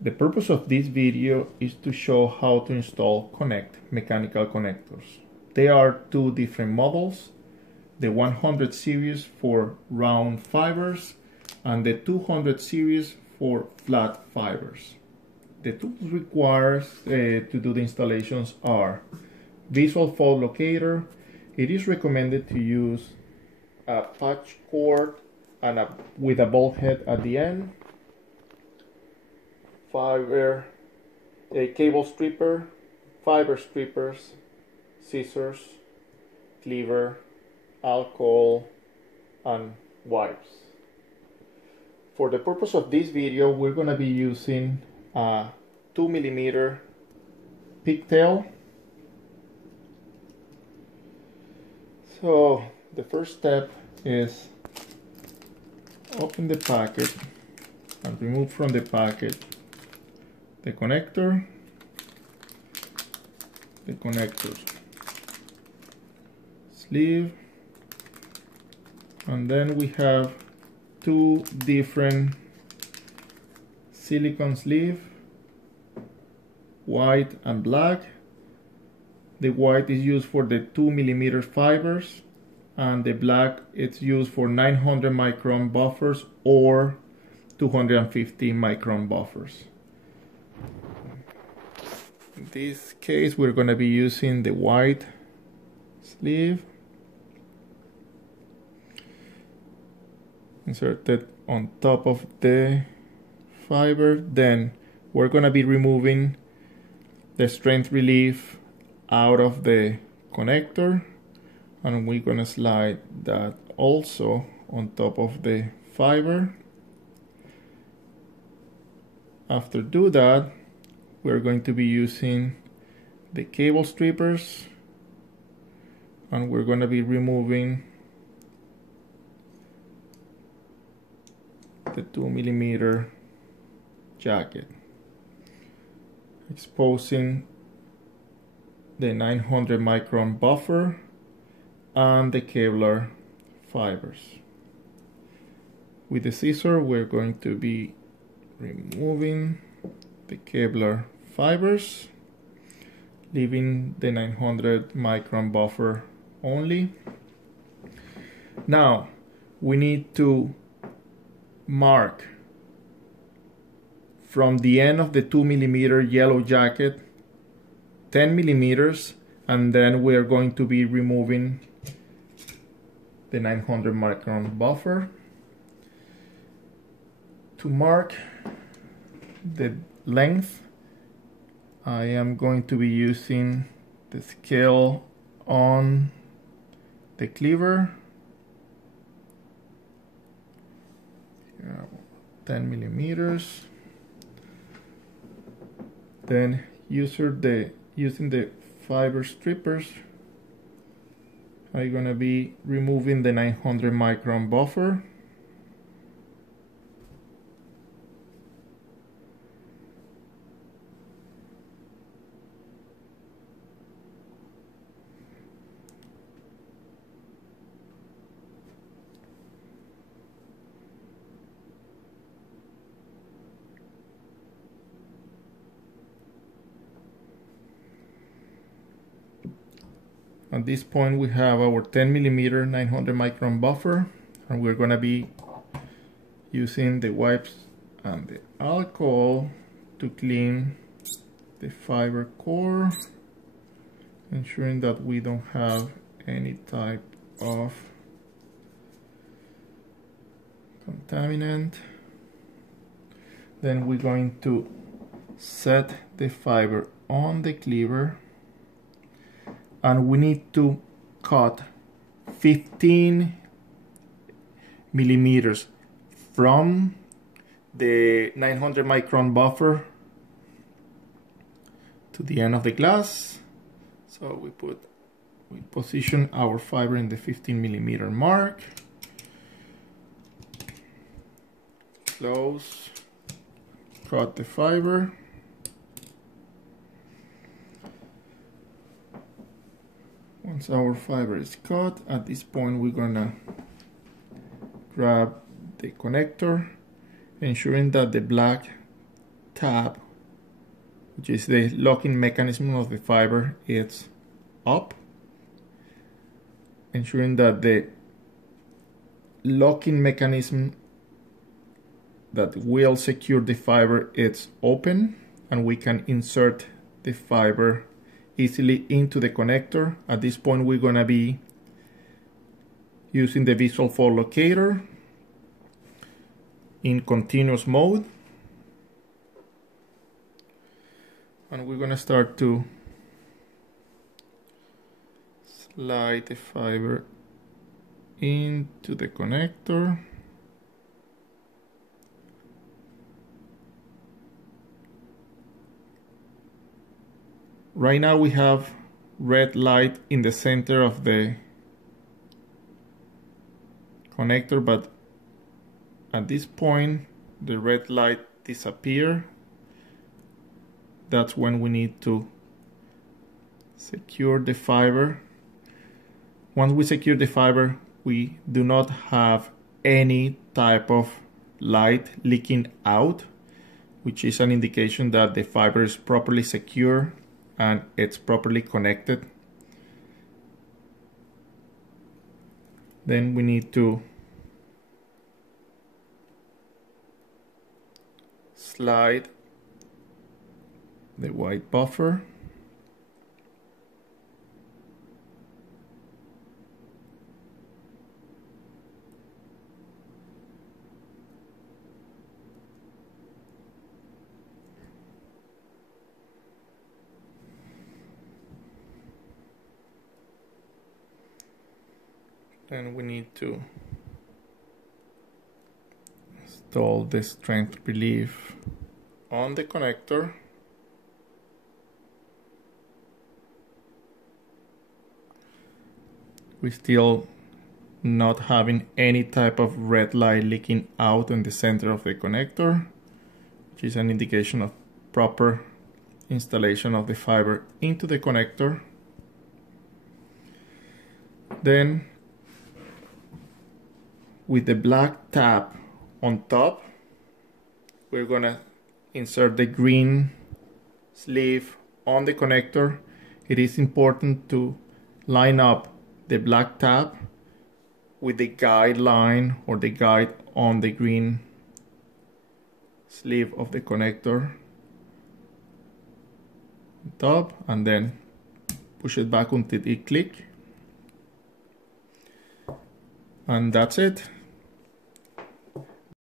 The purpose of this video is to show how to install Connect mechanical connectors. There are two different models, the 100 series for round fibers and the 200 series for flat fibers. The tools required to do the installations are visual fault locator. It is recommended to use a patch cord and with a bolt head at the end, fiber, a cable stripper, fiber strippers, scissors, cleaver, alcohol, and wipes. For the purpose of this video, we're going to be using a 2mm pigtail. So the first step is open the packet and remove from the packet the connector, the connectors sleeve, and then we have two different silicone sleeve, white and black. The white is used for the 2mm fibers and the black is used for 900 micron buffers or 250 micron buffers. In this case, we're going to be using the white sleeve. Inserted on top of the fiber. Then we're going to be removing the strength relief out of the connector, and we're going to slide that also on top of the fiber. After do that, we're going to be using the cable strippers, and we're going to be removing the 2mm jacket, exposing the 900 micron buffer and the Kevlar fibers. With the scissor, we're going to be removing the Kevlar fibers, leaving the 900 micron buffer only. Now we need to mark from the end of the 2mm yellow jacket 10mm, and then we are going to be removing the 900 micron buffer. To mark the length, I am going to be using the scale on the cleaver. 10mm. Then using the fiber strippers, I'm gonna be removing the 900 micron buffer. At this point, we have our 10mm 900 micron buffer, and we're going to be using the wipes and the alcohol to clean the fiber core, ensuring that we don't have any type of contaminant. Then we're going to set the fiber on the cleaver, and we need to cut 15 millimeters from the 900 micron buffer to the end of the glass. So we position our fiber in the 15mm mark. Close, cut the fiber. Once our fiber is cut, at this point we're gonna grab the connector, ensuring that the black tab, which is the locking mechanism of the fiber, is up, ensuring that the locking mechanism that will secure the fiber is open, and we can insert the fiber easily into the connector. At this point, we're going to be using the visual fault locator in continuous mode, and we're going to start to slide the fiber into the connector. Right now we have red light in the center of the connector, but at this point the red light disappears. That's when we need to secure the fiber. Once we secure the fiber, we do not have any type of light leaking out, which is an indication that the fiber is properly secure and it's properly connected. Then we need to slide the white buffer. Then we need to install the strength relief on the connector. We still not having any type of red light leaking out in the center of the connector, which is an indication of proper installation of the fiber into the connector. Then with the black tab on top, we're gonna insert the green sleeve on the connector. It is important to line up the black tab with the guide line or the guide on the green sleeve of the connector on top, and then push it back until it clicks. And that's it.